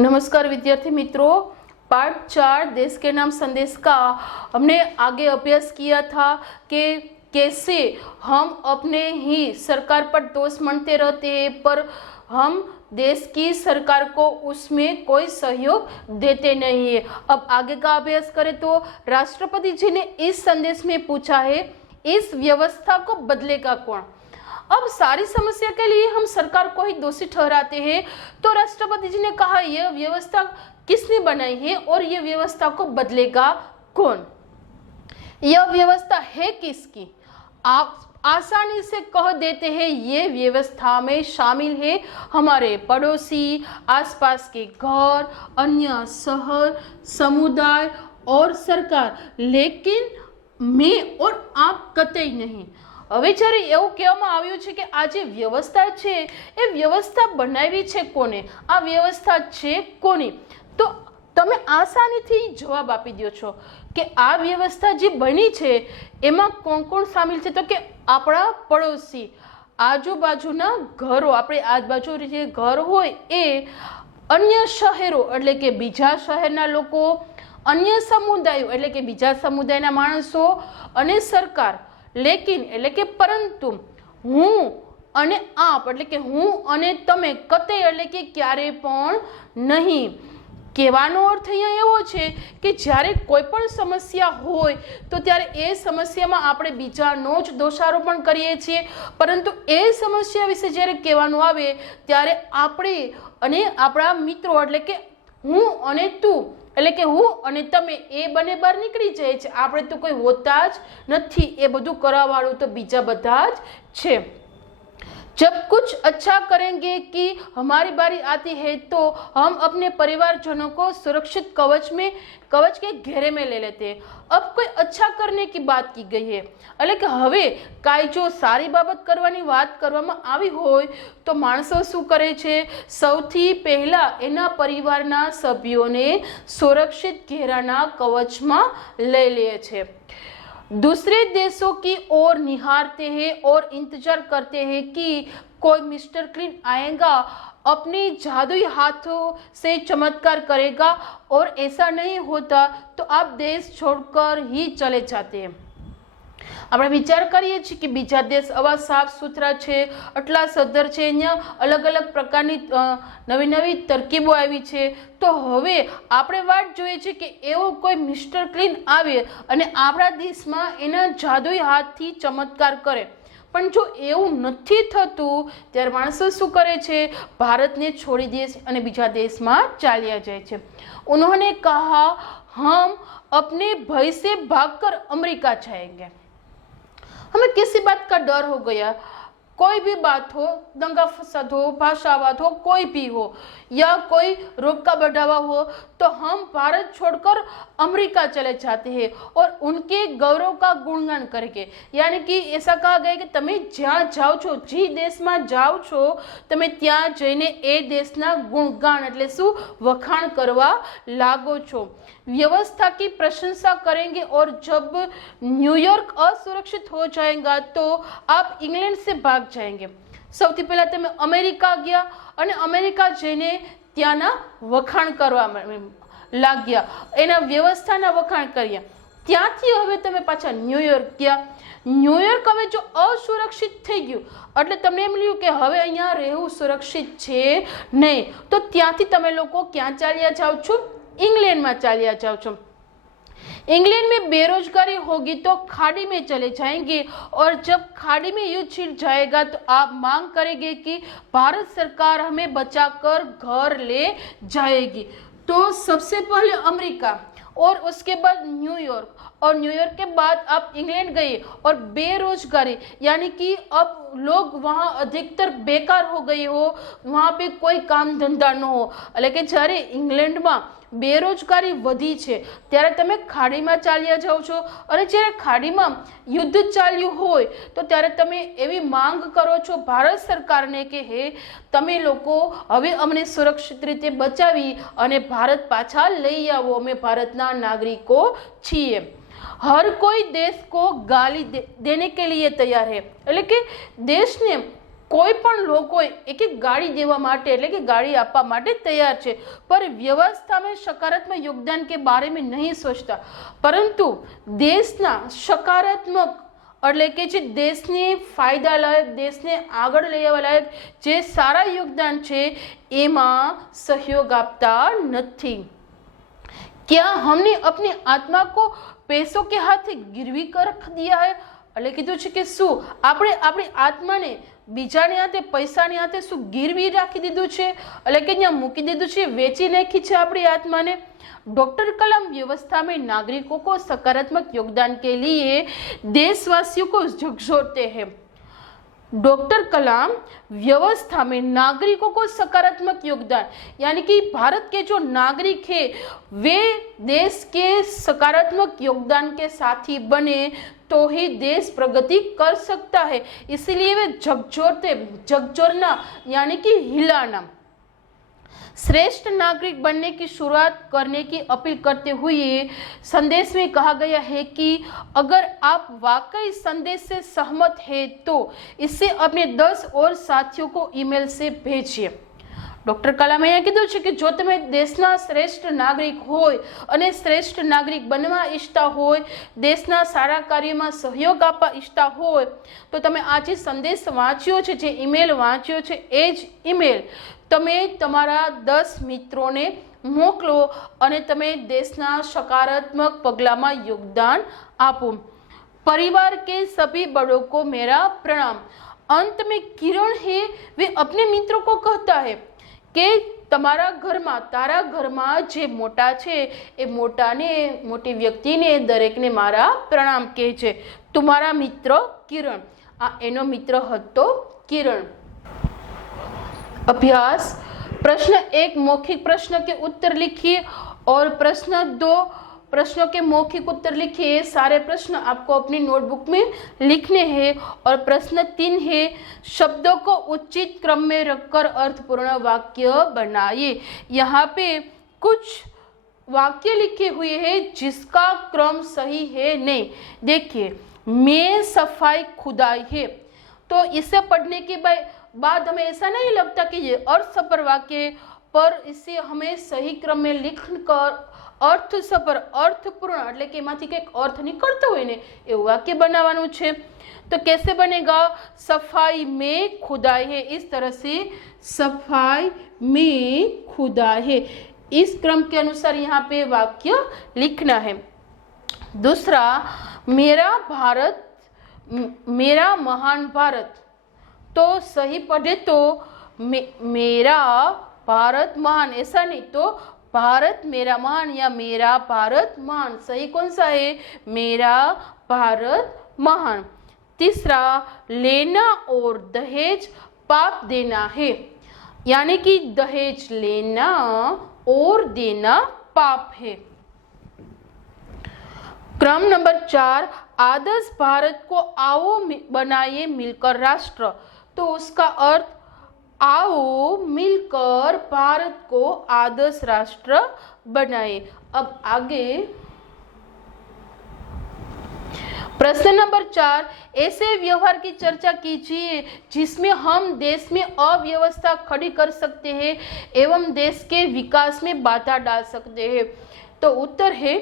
नमस्कार विद्यार्थी मित्रों, पार्ट 4 देश के नाम संदेश का हमने आगे अभ्यास किया था कि कैसे हम अपने ही सरकार पर दोष मानते रहते हैं पर हम देश की सरकार को उसमें कोई सहयोग देते नहीं है। अब आगे का अभ्यास करें तो राष्ट्रपति जी ने इस संदेश में पूछा है, इस व्यवस्था को बदलेगा कौन। अब सारी समस्या के लिए हम सरकार को ही दोषी ठहराते हैं, तो राष्ट्रपति जी ने कहा यह व्यवस्था किसने बनाई है और यह व्यवस्था को बदलेगा कौन, यह व्यवस्था है किसकी। आप आसानी से कह देते हैं ये व्यवस्था में शामिल है हमारे पड़ोसी, आसपास के घर, अन्य शहर, समुदाय और सरकार, लेकिन मैं और आप कतई नहीं। હવે જ્યારે એવું કહેવામાં આવ્યું છે કે આ જે વ્યવસ્થા છે એ વ્યવસ્થા બનાવી છે કોને, આ વ્યવસ્થા છે કોની, તો તમે આસાનીથી જવાબ આપી દો છો કે આ વ્યવસ્થા જે બની છે એમાં કોણ કોણ સામેલ છે, તો કે આપણા પડોશી, આજુબાજુના ઘરો, આપણે આજુબાજુ જે ઘર હોય એ, અન્ય શહેરો એટલે કે બીજા શહેરના લોકો, અન્ય સમુદાયો એટલે કે બીજા સમુદાયના માણસો અને સરકાર, લેકિન એટલે કે પરંતુ હું અને આપ એટલે કે હું અને તમે કતે એટલે કે ક્યારે પણ નહીં। કહેવાનો અર્થ અહીંયા એવો છે કે જ્યારે કોઈ પણ સમસ્યા હોય તો ત્યારે એ સમસ્યામાં આપણે બીજાનો જ દોષારોપણ કરીએ છીએ, પરંતુ એ સમસ્યા વિશે જ્યારે કહેવાનું આવે ત્યારે આપણે અને આપણા મિત્રો એટલે કે હું અને તું એટલે કે હું અને તમે એ બંને બહાર નીકળી જાય છે। આપણે તો કોઈ હોતા જ નથી, એ બધું કરવાવાળું તો બીજા બધા જ છે। जब कुछ अच्छा करेंगे कि हमारी बारी आती है तो हम अपने परिवारजनों को सुरक्षित कवच के घेरे में ले लेते हैं। अब कोई अच्छा करने की बात की गई है એટલે કે હવે કાંઈ જો સારી બાબત કરવાની વાત કરવામાં આવી હોય તો માણસો શું કરે છે, સૌથી પહેલા એના પરિવારના સભ્યોને સુરક્ષિત ઘેરાના કવચમાં લઈ લે છે। दूसरे देशों की ओर निहारते हैं और इंतजार करते हैं कि कोई मिस्टर क्लीन आएगा, अपने जादुई हाथों से चमत्कार करेगा, और ऐसा नहीं होता तो आप देश छोड़कर ही चले जाते हैं। આપણે વિચાર કરીએ છીએ કે બીજા દેશ આવા સાફ સુથરા છે, આટલા સદ્ધર છે, અહીંયા અલગ અલગ પ્રકારની નવી નવી તરકીબો આવી છે, તો હવે આપણે વાટ જોઈએ છે કે એવો કોઈ મિસ્ટર ક્લીન આવે અને આપણા દેશમાં એના જાદુઈ હાથથી ચમત્કાર કરે। પણ જો એવું નથી થતું ત્યારે માણસો શું કરે છે, ભારતને છોડી દે અને બીજા દેશમાં ચાલ્યા જાય છે। उन्होंने कहा हम अपने भय से भागकर अमेरिका जाएंगे। हमें किसी बात का डर हो गया, कोई भी बात हो, दंगा फसाद हो, भाषावाद हो, कोई भी हो या कोई रोग का बढ़ावा हो, तो हम भारत छोड़कर अमेरिका चले जाते हैं और उनके गौरव का गुणगान करेंगे। यानी कि ऐसा कहा गया कि તમે જ્યાં જાઓ છો, જે દેશમાં જાઓ છો, તમે ત્યાં જઈને એ દેશના ગુણગાન એટલે શું વખાણ કરવા લાગો છો, व्यवस्था की प्रशंसा करेंगे, और जब न्यूयॉर्क असुरक्षित हो जाएगा तो आप इंग्लैंड से भाग जाएंगे। સૌથી પહેલા તમે અમેરિકા ગયા અને અમેરિકા જઈને ત્યાંના વખાણ કરવા લાગ્યા, એના વ્યવસ્થાના વખાણ કર્યા। ત્યાંથી હવે તમે પાછા ન્યુયોર્ક ગયા। ન્યુયોર્ક હવે જો અસુરક્ષિત થઈ ગયું એટલે તમને એમ લાગ્યું કે હવે અહીંયા રહેવું સુરક્ષિત છે નહીં, તો ત્યાંથી તમે લોકો ક્યાં ચાલ્યા જાઓ છો, इंग्लैंड में चालिया जाओ छो। इंग्लैंड में बेरोजगारी होगी तो खाड़ी में चले जाएंगे, और जब खाड़ी में युद्ध छिड़ जाएगा तो आप मांग करेंगे कि भारत सरकार हमें बचाकर घर ले जाएगी। तो सबसे पहले अमेरिका और उसके बाद न्यूयॉर्क, और न्यूयॉर्क के बाद आप इंग्लैंड गए, और बेरोजगारी यानी कि अब लोग वहाँ अधिकतर बेकार हो गए हो, वहाँ पे कोई काम धंधा न हो, એટલે કે જ્યારે ઇંગ્લેન્ડમાં બેરોજગારી વધી છે ત્યારે તમે ખાડીમાં ચાલ્યા જાઓ છો, અને જ્યારે ખાડીમાં યુદ્ધ ચાલ્યું હોય તો ત્યારે તમે એવી માંગ કરો છો ભારત સરકારને કે હે તમે લોકો હવે અમને સુરક્ષિત રીતે બચાવી અને ભારત પાછા લઈ આવો, અમે ભારતના નાગરિકો છીએ। हर कोई देश को गाली देने के लिए तैयार है, એટલે કે દેશને કોઈ પણ લોકો એક ગાડી દેવા માટે એટલે કે ગાડી આપવા માટે તૈયાર છે, पर व्यवस्था में सकारात्मक योगदान के बारे में नहीं सोचता, परंतु देशना सकारात्मक એટલે કે જે દેશને ફાયદા લાયક, દેશને આગળ લઈ આવવા લાયક જે સારા યોગદાન છે એમાં સહયોગ આપતા નથી। क्या हमने अपनी आत्मा को पैसों के हाथे गिरवी कर रख दिया है? એટલે કીધું છે કે શું આપણે આપણી આત્માને બીજાની હાથે પૈસાની હાથે શું ગીરવી રાખી દીધું છે, એટલે કે ત્યાં મૂકી દીધું છે, વેચી નાખી છે આપણી આત્માને। डॉक्टर कलाम व्यवस्था में नागरिकों को सकारात्मक योगदान के लिए देशवासियों को झकझोरते हैं। डॉक्टर कलाम व्यवस्था में नागरिकों को सकारात्मक योगदान यानी कि भारत के जो नागरिक है वे देश के सकारात्मक योगदान के साथी बने तो ही देश प्रगति कर सकता है, इसीलिए वे झकझोरते, झकझोरना यानी कि हिलाना। श्रेष्ठ नागरिक बनने की शुरुआत करने की अपील करते हुए संदेश में कहा गया है कि अगर आप वाकई संदेश से सहमत हैं तो इसे अपने 10 और साथियों को ईमेल से भेजिए। डॉक्टर कलाम અહીંયા કીધું છે કે જો તમે દેશના શ્રેષ્ઠ નાગરિક હોય અને શ્રેષ્ઠ નાગરિક બનવા ઈચ્છતા હોય, દેશના સારા કાર્યમાં સહયોગ આપવા ઈચ્છતા હોય તો તમે આ જે સંદેશ વાંચ્યો છે, જે ઈમેલ વાંચ્યો છે એ જ ઈમેલ તમે તમારા 10 મિત્રોને મોકલો અને તમે દેશના સકારાત્મક પગલામાં યોગદાન આપો। परिवार के सभी बड़ों को मेरा प्रणाम। अंत में किरण है वे अपने मित्रों को कहता है કે તમારા ઘરમાં, તારા ઘરમાં જે મોટા છે એ મોટાને, મોટી વ્યક્તિને, દરેકને મારા પ્રણામ કહે છે। તમારા મિત્ર કિરણ, આ એનો મિત્ર હતો કિરણ। अभ्यास प्रश्न 1 मौखिक प्रश्न के उत्तर लिखिए और प्रश्न 2 प्रश्नों के मौखिक उत्तर लिखिए। सारे प्रश्न आपको अपनी नोटबुक में लिखने हैं। और प्रश्न 3 है शब्दों को उचित क्रम में रखकर अर्थपूर्ण वाक्य बनाइए। यहाँ पे कुछ वाक्य लिखे हुए हैं जिसका क्रम सही है नहीं। देखिए, मैं सफाई खुदाई है, तो इसे पढ़ने के बाद हमें ऐसा नहीं लगता कि ये अर्थसपर वाक्य है, पर इसे हमें सही क्रम में लिखकर अर्थसपर, अर्थपूर्ण એટલે કે એમાંથી કંઈક અર્થ નીકળતો હોય ને એવું વાક્ય બનાવવાનું છે। तो कैसे बनेगा? सफाई में खुदाई है, इस तरह से सफाई में खुदाई है, इस क्रम के अनुसार यहाँ पे वाक्य लिखना है। दूसरा, मेरा भारत, मेरा महान भारत, तो सही पढ़े तो मेरा भारत महान, ऐसा नहीं तो भारत मेरा महान या मेरा भारत महान। सही कौन सा है? मेरा भारत महान। तीसरा, लेना और दहेज पाप देना है, यानी कि दहेज लेना और देना पाप है। क्रम नंबर 4, आदर्श भारत को आओ बनाइए मिलकर राष्ट्र, तो उसका अर्थ आओ मिलकर भारत को आदर्श राष्ट्र बनाए। अब आगे प्रश्न नंबर 4, ऐसे व्यवहार की चर्चा कीजिए जिसमें हम देश में अव्यवस्था खड़ी कर सकते हैं एवं देश के विकास में बाधा डाल सकते हैं। तो उत्तर है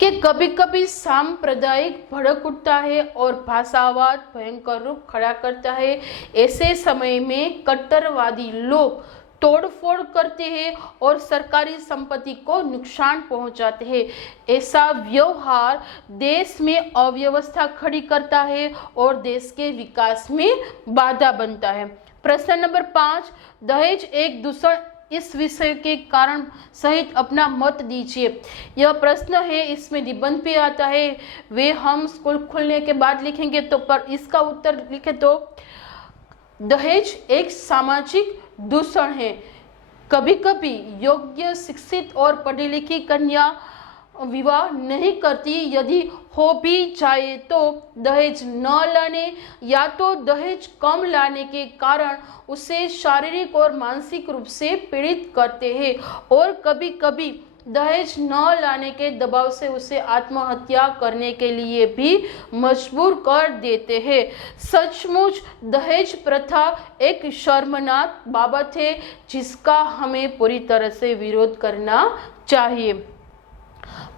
कि कभी कभी सांप्रदायिक भड़क उठता है और भाषावाद भयंकर रूप खड़ा करता है। ऐसे समय में कट्टरवादी लोग तोड़फोड़ करते हैं और सरकारी संपत्ति को नुकसान पहुंचाते हैं। ऐसा व्यवहार देश में अव्यवस्था खड़ी करता है और देश के विकास में बाधा बनता है। प्रश्न नंबर 5, दहेज एक दूषण, इस विषय के कारण सहित अपना मत दीजिए। यह प्रश्न है, इसमें निबंध भी आता है, वे हम स्कूल खुलने के बाद लिखेंगे। तो पर इसका उत्तर लिखे तो दहेज एक सामाजिक दूषण है। कभी कभी योग्य, शिक्षित और पढ़ी लिखी कन्या विवाह नहीं करती, यदि हो भी जाए तो दहेज न लाने या तो दहेज कम लाने के कारण उसे शारीरिक और मानसिक रूप से पीड़ित करते हैं। और कभी कभी दहेज न लाने के दबाव से उसे आत्महत्या करने के लिए भी मजबूर कर देते हैं। सचमुच दहेज प्रथा एक शर्मनाक बाबत है जिसका हमें पूरी तरह से विरोध करना चाहिए।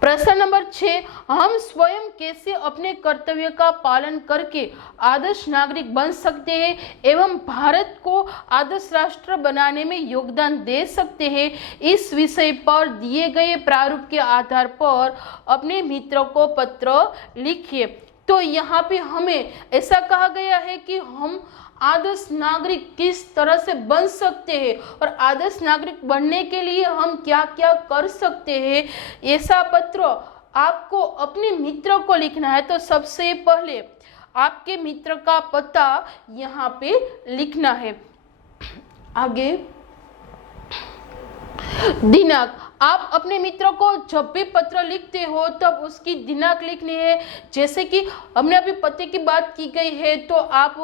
प्रश्न नंबर 6, हम स्वयं कैसे अपने कर्तव्य का पालन करके आदर्श नागरिक बन सकते हैं एवं भारत को आदर्श राष्ट्र बनाने में योगदान दे सकते हैं? इस विषय पर दिए गए प्रारूप के आधार पर अपने मित्रों को पत्र लिखिए। तो यहाँ पे हमें ऐसा कहा गया है कि हम आदर्श नागरिक किस तरह से बन सकते हैं और आदर्श नागरिक बनने के लिए हम क्या क्या कर सकते हैं, ऐसा पत्र आपको अपने मित्र को लिखना है। तो सबसे पहले आपके मित्र का पता यहाँ पे लिखना है। आगे दिनांक, आप अपने मित्र को जब भी पत्र लिखते हो तब उसकी दिनांक लिखनी है। जैसे कि हमने अभी पते की बात की गई है तो आप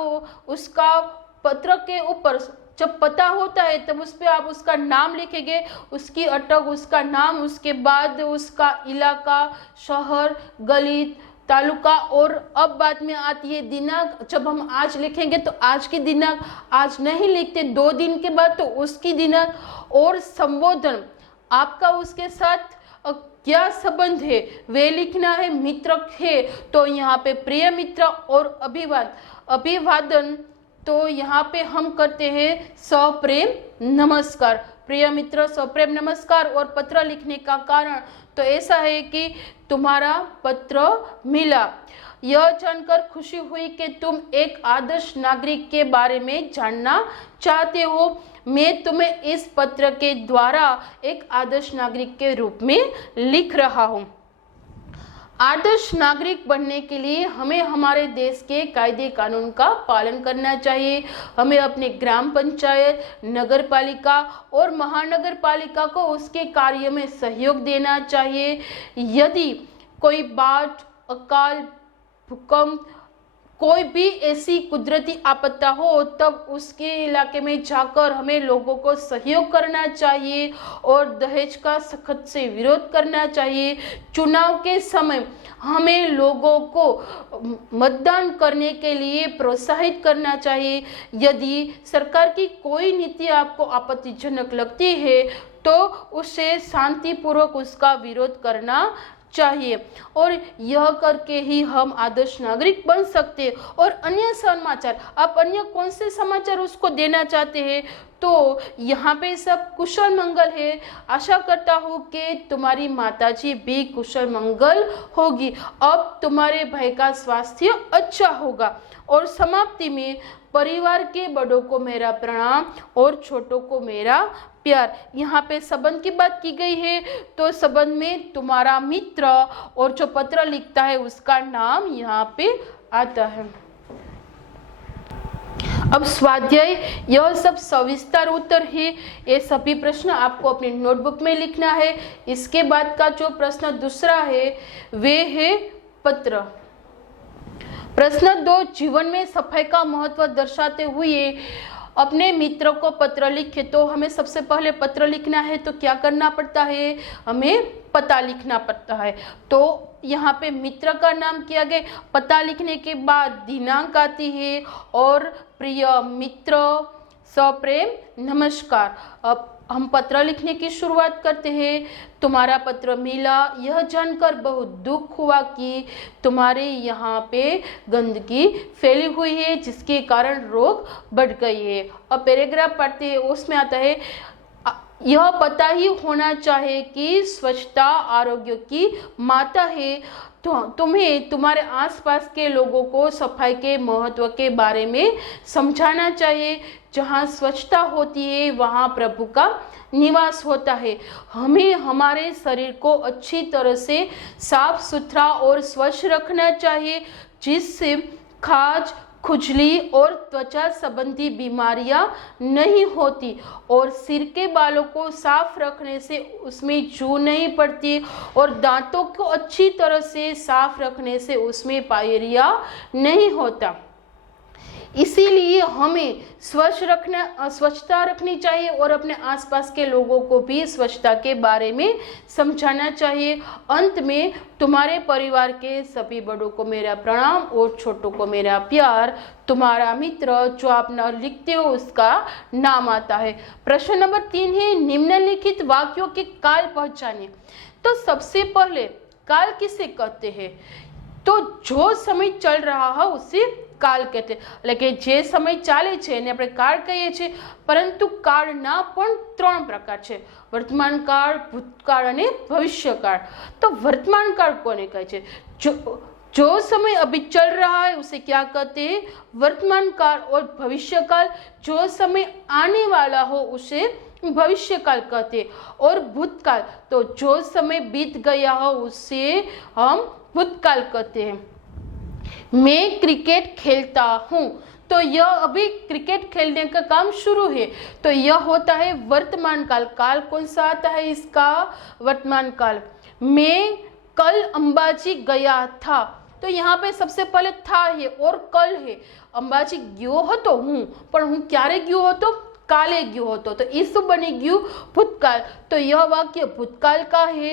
उसका पत्र के ऊपर जब पता होता है तब उस पर आप उसका नाम लिखेंगे, उसकी अटक, उसका नाम, उसके बाद उसका इलाका, शहर, गली, तालुका, और अब बात में आती है दिनांक। जब हम आज लिखेंगे तो आज की दिनांक, आज नहीं लिखते 2 दिन के बाद तो उसकी दिनांक, और संबोधन आपका उसके साथ क्या संबंध है वे लिखना है। मित्र है तो यहाँ पे प्रिय मित्र, और अभिवादन तो यहाँ पे हम करते हैं सप्रेम नमस्कार, प्रिय मित्र सप्रेम नमस्कार। और पत्र लिखने का कारण तो ऐसा है कि तुम्हारा पत्र मिला, यह जानकर खुशी हुई कि तुम एक आदर्श नागरिक के बारे में जानना चाहते हो। मैं तुम्हें इस पत्र के द्वारा एक आदर्श नागरिक के रूप में लिख रहा हूँ। आदर्श नागरिक बनने के लिए हमें हमारे देश के कायदे कानून का पालन करना चाहिए। हमें अपने ग्राम पंचायत, नगर पालिका और महानगर पालिका को उसके कार्य में सहयोग देना चाहिए। यदि कोई बाढ़, अकाल, भूकंप, कोई भी ऐसी कुदरती आपदा हो तब उसके इलाके में जाकर हमें लोगों को सहयोग करना चाहिए और दहेज का सख्त से विरोध करना चाहिए। चुनाव के समय हमें लोगों को मतदान करने के लिए प्रोत्साहित करना चाहिए। यदि सरकार की कोई नीति आपको आपत्तिजनक लगती है तो उसे शांतिपूर्वक उसका विरोध करना चाहिए, और यह करके ही हम आदर्श नागरिक बन सकते हैं। और अन्य समाचार, आप अन्य कौन से समाचार उसको देना चाहते हैं? तो यहाँ पे सब कुशल मंगल है। आशा करता हूँ कि तुम्हारी माताजी भी कुशल मंगल होगी। अब तुम्हारे भाई का स्वास्थ्य अच्छा होगा। और समाप्ति में परिवार के बड़ों को मेरा प्रणाम और छोटों को मेरा प्यार। यहाँ पे संबंध की बात की गई है तो संबंध में तुम्हारा मित्र और जो पत्र लिखता है उसका नाम यहाँ पे आता है। अब स्वाध्याय, यह सब सविस्तर उत्तर है। ये सभी प्रश्न आपको अपनी नोटबुक में लिखना है। इसके बाद का जो प्रश्न दूसरा है वे है पत्र। प्रश्न 2, जीवन में सफाई का महत्व दर्शाते हुए अपने मित्र को पत्र लिखे। तो हमें सबसे पहले पत्र लिखना है तो क्या करना पड़ता है? हमें पता लिखना पड़ता है। तो यहाँ पे मित्र का नाम किया गया, पता लिखने के बाद दिनांक आती है और प्रिय मित्र सप्रेम नमस्कार। अब हम पत्र लिखने की शुरुआत करते हैं। तुम्हारा पत्र मिला, यह जानकर बहुत दुख हुआ कि तुम्हारे यहाँ पे गंदगी फैली हुई है जिसके कारण रोग बढ़ गई है। अब पैराग्राफ पढ़ते हैं, उसमें आता है यह पता ही होना चाहिए कि स्वच्छता आरोग्य की माता है। तो तुम्हें तुम्हारे आसपास के लोगों को सफाई के महत्व के बारे में समझाना चाहिए। जहाँ स्वच्छता होती है वहाँ प्रभु का निवास होता है। हमें हमारे शरीर को अच्छी तरह से साफ सुथरा और स्वच्छ रखना चाहिए जिससे खाज, खुजली और त्वचा संबंधी बीमारियां नहीं होती, और सिर के बालों को साफ रखने से उसमें जू नहीं पड़ती, और दांतों को अच्छी तरह से साफ रखने से उसमें पायरिया नहीं होता। इसीलिए हमें स्वच्छता रखनी चाहिए और अपने आसपास के लोगों को भी स्वच्छता के बारे में समझाना चाहिए। अंत में तुम्हारे परिवार के सभी बड़ों को मेरा प्रणाम और छोटों को मेरा प्यार। तुम्हारा मित्र। जो आप न लिखते हो उसका नाम आता है। प्रश्न नंबर 3 है निम्नलिखित वाक्यों के काल पहचाने। तो सबसे पहले काल किसे कहते हैं? तो जो समय चल रहा है उसे काल कहते हैं। એટલે કે જે સમય ચાલે છે એને આપણે કાળ કહીએ છીએ। પરંતુ કાળના પણ 3 પ્રકાર છે, વર્તમાન કાળ, ભૂતકાળ અને ભવિષ્યકાળ। તો વર્તमान काल કોને કહે છે? जो समय अभी चल रहा है उसे क्या कहते हैं? वर्तमान काल। और भविष्य काल, जो समय आने वाला हो उसे भविष्य काल कहते हैं। और भूतकाल, तो जो समय बीत गया हो उसे हम भूतकाल कहते हैं। मैं क्रिकेट खेलता हूँ, तो यह अभी क्रिकेट खेलने का काम शुरू है, तो यह होता है वर्तमान काल। काल कौन सा आता है इसका? वर्तमान काल। मैं कल अंबाजी गया था, तो यहाँ पे सबसे पहले था है और कल है। अंबाजी गयो હતો હું, પણ હું ક્યારે ગયો હતો? કાલે ગયો હતો, તો એ શું બની ગયું? ભૂતકાળ। तो यह वाक्य भूतकाल का है।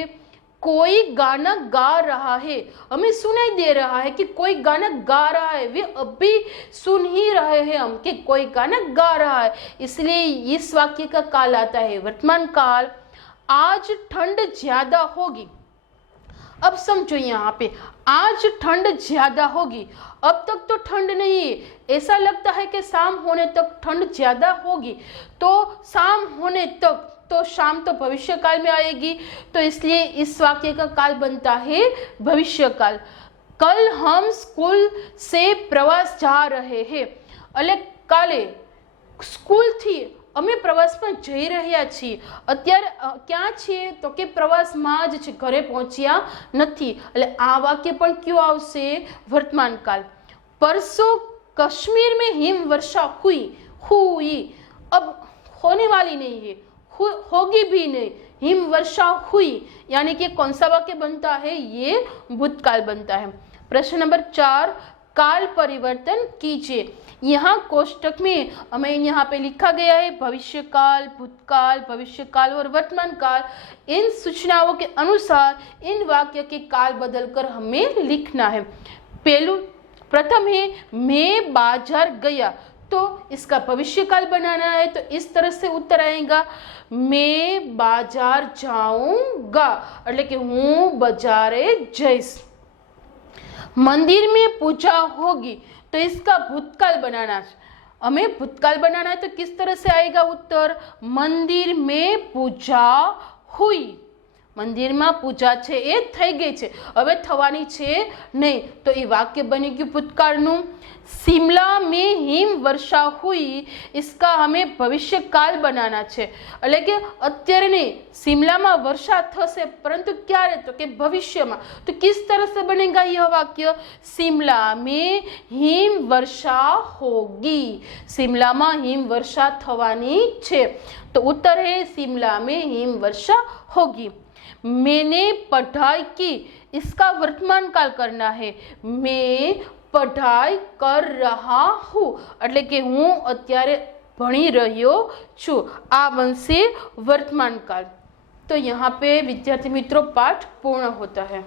कोई गाना गा रहा है, हमें सुनाई दे रहा है कि कोई गाना गा रहा है, वे अभी सुन ही रहे हैं हम कि कोई गाना गा रहा है, इसलिए इस वाक्य का काल आता है वर्तमान काल। आज ठंड ज्यादा होगी। अब समझो यहाँ पे आज ठंड ज्यादा होगी, अब तक तो ठंड नहीं है, ऐसा लगता है कि शाम होने तक ठंड ज्यादा होगी, तो शाम होने तक, तो शाम तो भविष्य काल में आएगी, तो इसलिए इस वाक्य का काल बनता है भविष्य काल। कल हम स्कूल से प्रवास जा रहे हैं, એટલે કાલે સ્કૂલ થી અમે પ્રવાસમાં જઈ રહ્યા છીએ। અત્યારે ક્યાં છીએ? તો કે પ્રવાસમાં જ છે, ઘરે પહોંચ્યા નથી, એટલે આ વાક્ય પણ કયું આવશે? વર્તમાન કાલ। परसों कश्मीर में हिम वर्षा हुई। अब होने वाली नहीं है, होगी भी नहीं, हिम वर्षा हुई, यानी कि कौन सा वाक्य बनता है? ये भूतकाल बनता है। प्रश्न नंबर 4 काल परिवर्तन कीजिए। यहाँ कोष्टक में हमें यहाँ पे लिखा गया है भविष्य काल, भूतकाल, भविष्य काल और वर्तमान काल। इन सूचनाओं के अनुसार इन वाक्य के काल बदलकर हमें लिखना है। प्रथम है मैं बाजार गया, तो इसका भविष्य काल बनाना है, तो इस तरह से उत्तर आएगा मैं बाजार जाऊंगा, એટલે કે હું બજારે જઈશ। मंदिर में पूजा होगी, तो इसका भूतकाल बनाना है। हमें भूतकाल बनाना है, तो किस तरह से आएगा उत्तर? मंदिर में पूजा हुई। मंदिर में पूजा छे ए થઈ ગઈ છે, હવે થવાની છે નહીં, તો એ વાક્ય બની ગયું ભૂતકાળનું। शिमला में हिम वर्षा हुई, इसका हमें भविष्य काल बनाना છે, એટલે કે અત્યારે નહીં, शिमला में वर्षा थશે, परंतु क्यारे? तो कि भविष्य में। तो किस तरह से बनेगा यह वाक्य? शिमला में हिम वर्षा होगी, शिमला में हिम वर्षा थवानी छे, तो उत्तर है शिमला में हिम वर्षा होगी। मैंने पढ़ाई की, इसका वर्तमान काल करना है। मैं पढ़ाई कर रहा हूँ, એટલે કે હું અત્યારે ભણી રહ્યો છું, આ બનશે વર્તમાન કાલ। तो यहाँ पे विद्यार्थी मित्रों पाठ पूर्ण होता है।